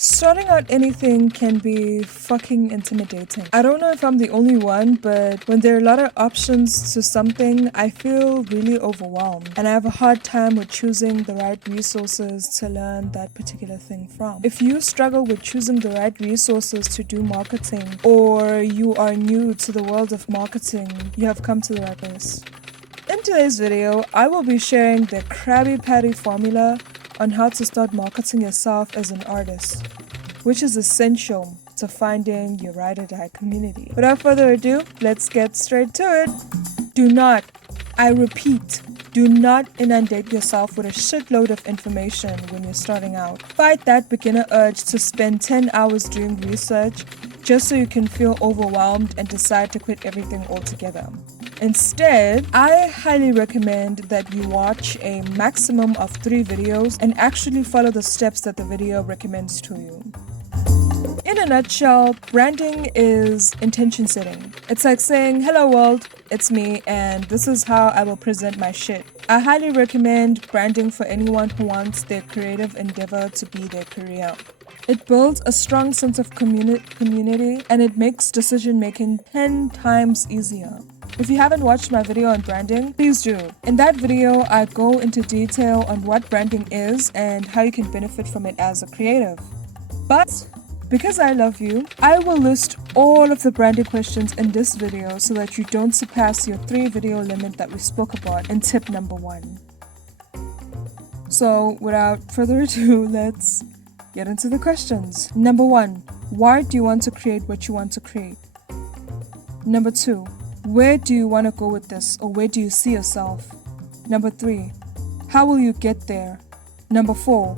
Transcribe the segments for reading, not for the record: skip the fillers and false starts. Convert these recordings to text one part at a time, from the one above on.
Starting out anything can be fucking intimidating. I don't know if I'm the only one, but when there are a lot of options to something, I feel really overwhelmed. And I have a hard time with choosing the right resources to learn that particular thing from. If you struggle with choosing the right resources to do marketing, or you are new to the world of marketing, you have come to the right place. In today's video, I will be sharing the Krabby Patty formula on how to start marketing yourself as an artist, which is essential to finding your ride or die community. Without further ado, let's get straight to it. Do not, I repeat, do not inundate yourself with a shitload of information when you're starting out. Fight that beginner urge to spend 10 hours doing research just so you can feel overwhelmed and decide to quit everything altogether. Instead, I highly recommend that you watch a maximum of 3 videos and actually follow the steps that the video recommends to you. In a nutshell, branding is intention setting. It's like saying, hello world, it's me, and this is how I will present my shit. I highly recommend branding for anyone who wants their creative endeavor to be their career. It builds a strong sense of community and it makes decision making 10 times easier. If you haven't watched my video on branding, please do. In that video, I go into detail on what branding is and how you can benefit from it as a creative. But because I love you, I will list all of the branding questions in this video so that you don't surpass your 3 video limit that we spoke about in tip number 1. So without further ado, let's get into the questions. Number 1, why do you want to create what you want to create? Number 2, where do you want to go with this, or where do you see yourself? Number 3, how will you get there? Number 4,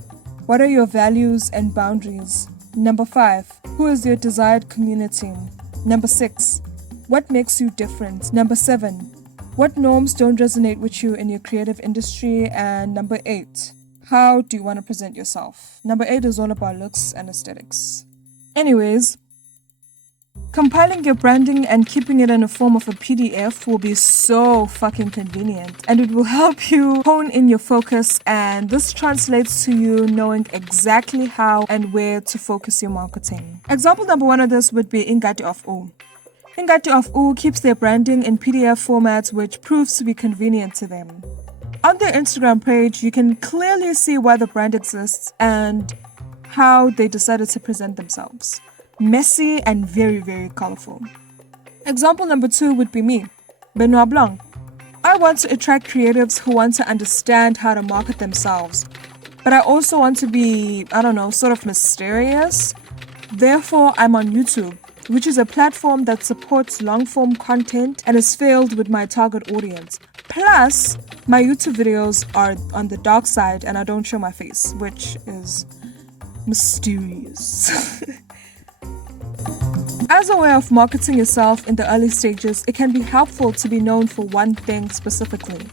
what are your values and boundaries? Number 5, who is your desired community? Number 6, what makes you different? Number 7, what norms don't resonate with you in your creative industry? And number 8, how do you want to present yourself? Number 8 is all about looks and aesthetics. Anyways, compiling your branding and keeping it in a form of a PDF will be so fucking convenient, and it will help you hone in your focus, and this translates to you knowing exactly how and where to focus your marketing. Example number 1 of this would be Ingadi of U. Ingadi of U keeps their branding in PDF formats, which proves to be convenient to them. On their Instagram page, you can clearly see why the brand exists and how they decided to present themselves. Messy and very, very colorful. Example number 2 would be me, Benoit Blanc. I want to attract creatives who want to understand how to market themselves, but I also want to be, sort of mysterious. Therefore, I'm on YouTube, which is a platform that supports long-form content and is filled with my target audience. Plus, my YouTube videos are on the dark side and I don't show my face, which is mysterious. As a way of marketing yourself in the early stages, it can be helpful to be known for one thing specifically.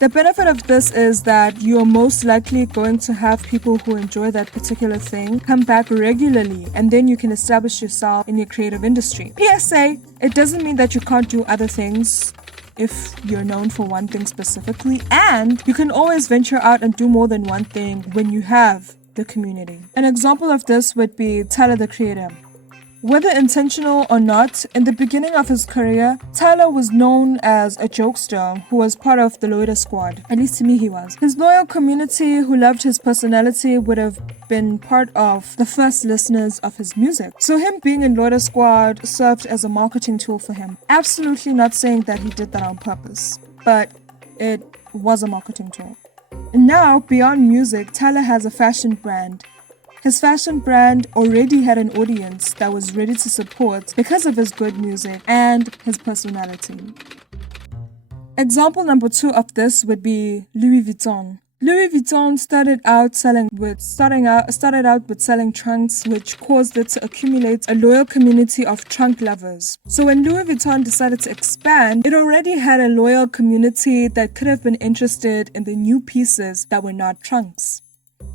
The benefit of this is that you are most likely going to have people who enjoy that particular thing come back regularly, and then you can establish yourself in your creative industry. PSA, it doesn't mean that you can't do other things if you're known for one thing specifically, and you can always venture out and do more than one thing when you have the community. An example of this would be Tyler the Creator. Whether intentional or not, in the beginning of his career, Tyler was known as a jokester who was part of the Loyal Squad. At least to me he was. His loyal community who loved his personality would have been part of the first listeners of his music. So him being in Loyal Squad served as a marketing tool for him. Absolutely not saying that he did that on purpose, but it was a marketing tool. And now, beyond music, Tyler has a fashion brand. His fashion brand already had an audience that was ready to support because of his good music and his personality. Example number 2 of this would be Louis Vuitton. Louis Vuitton started out with selling trunks, which caused it to accumulate a loyal community of trunk lovers. So when Louis Vuitton decided to expand, it already had a loyal community that could have been interested in the new pieces that were not trunks.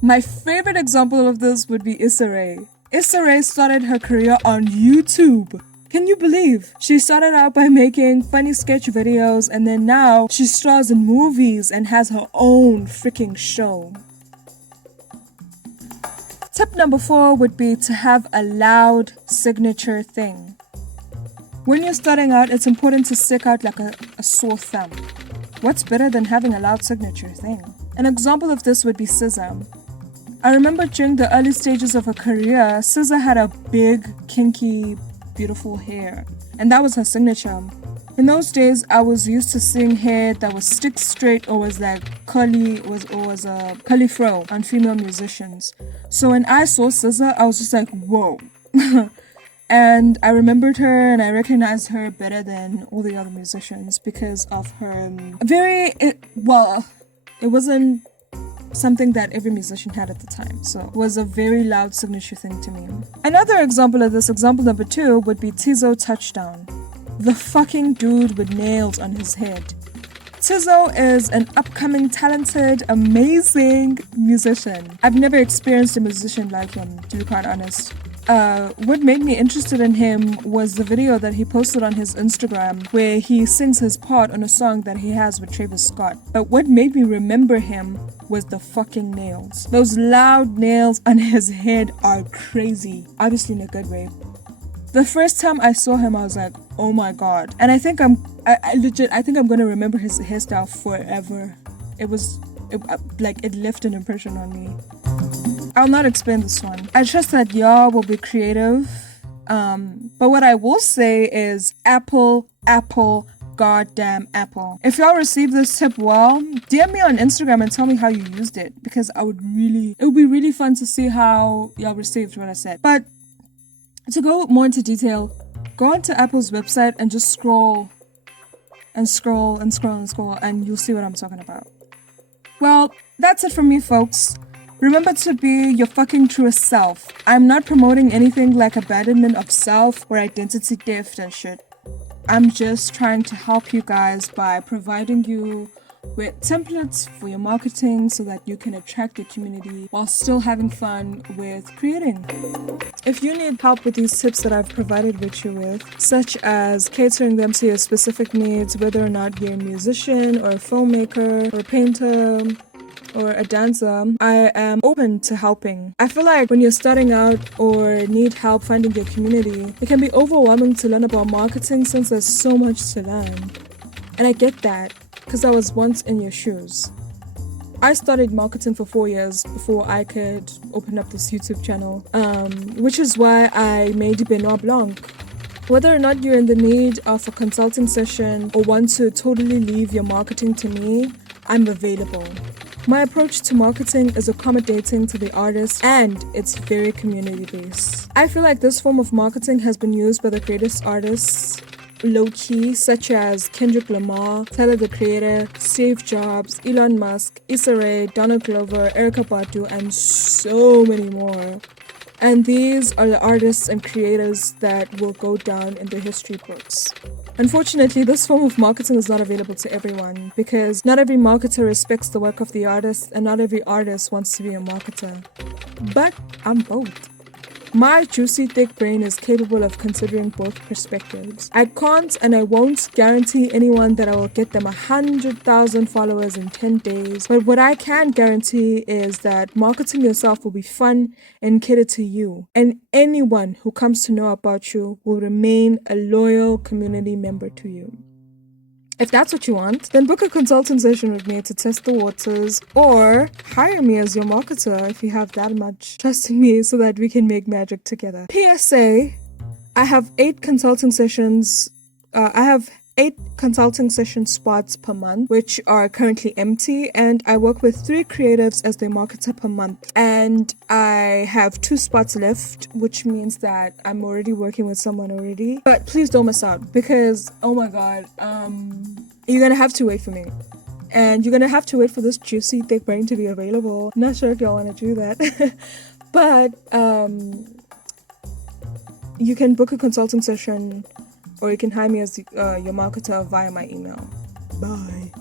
My favorite example of this would be Issa Rae. Issa Rae started her career on YouTube. Can you believe? She started out by making funny sketch videos, and then now she stars in movies and has her own freaking show. Tip number 4 would be to have a loud signature thing. When you're starting out, it's important to stick out like a sore thumb. What's better than having a loud signature thing? An example of this would be SZA. I remember during the early stages of her career, SZA had a big, kinky, beautiful hair, and that was her signature. In those days, I was used to seeing hair that was stick straight or was like curly, or was a curly fro on female musicians. So when I saw SZA, I was just like, whoa. And I remembered her and I recognized her better than all the other musicians because of her it wasn't something that every musician had at the time. So it was a very loud signature thing to me. Another example of this, example number 2, would be Tizo Touchdown. The fucking dude with nails on his head. Tizo is an upcoming, talented, amazing musician. I've never experienced a musician like him, to be quite honest. What made me interested in him was the video that he posted on his Instagram where he sings his part on a song that he has with Travis Scott. But what made me remember him was the fucking nails. Those loud nails on his head are crazy. Obviously in a good way. The first time I saw him, I was like, oh my god. And I think I'm gonna remember his hairstyle forever. It left an impression on me. I'll not explain this one. I trust that y'all will be creative. But what I will say is Apple, goddamn Apple. If y'all receive this tip well, DM me on Instagram and tell me how you used it. Because it would be really fun to see how y'all received what I said. But to go more into detail, go onto Apple's website and just scroll and scroll and scroll and scroll and you'll see what I'm talking about. Well, that's it from me, folks. Remember to be your fucking truest self. I'm not promoting anything like abandonment of self or identity theft and shit. I'm just trying to help you guys by providing you with templates for your marketing so that you can attract your community while still having fun with creating. If you need help with these tips that I've provided with you with, such as catering them to your specific needs, whether or not you're a musician or a filmmaker or a painter or a dancer, I am open to helping. I feel like when you're starting out or need help finding your community, it can be overwhelming to learn about marketing since there's so much to learn. And I get that, because I was once in your shoes. I studied marketing for 4 years before I could open up this YouTube channel, which is why I made Benoit Blanc. Whether or not you're in the need of a consulting session or want to totally leave your marketing to me, I'm available. My approach to marketing is accommodating to the artist and it's very community-based. I feel like this form of marketing has been used by the greatest artists low-key, such as Kendrick Lamar, Tyler the Creator, Steve Jobs, Elon Musk, Issa Rae, Donald Glover, Erykah Badu, and so many more. And these are the artists and creators that will go down in the history books. Unfortunately, this form of marketing is not available to everyone because not every marketer respects the work of the artist and not every artist wants to be a marketer. But I'm both. My juicy thick brain is capable of considering both perspectives. I can't and I won't guarantee anyone that I will get them 100,000 followers in 10 days. But what I can guarantee is that marketing yourself will be fun and cater to you. And anyone who comes to know about you will remain a loyal community member to you. If that's what you want, then book a consulting session with me to test the waters or hire me as your marketer if you have that much trust in me so that we can make magic together. PSA, I have 8 consulting sessions. I have 8 consulting session spots per month, which are currently empty, and I work with 3 creatives as their marketer per month. And I have 2 spots left, which means that I'm already working with someone already. But please don't miss out because, oh my god, you're gonna have to wait for me. And you're gonna have to wait for this juicy thick brain to be available. Not sure if y'all wanna do that. But you can book a consulting session or you can hire me as your marketer via my email. Bye.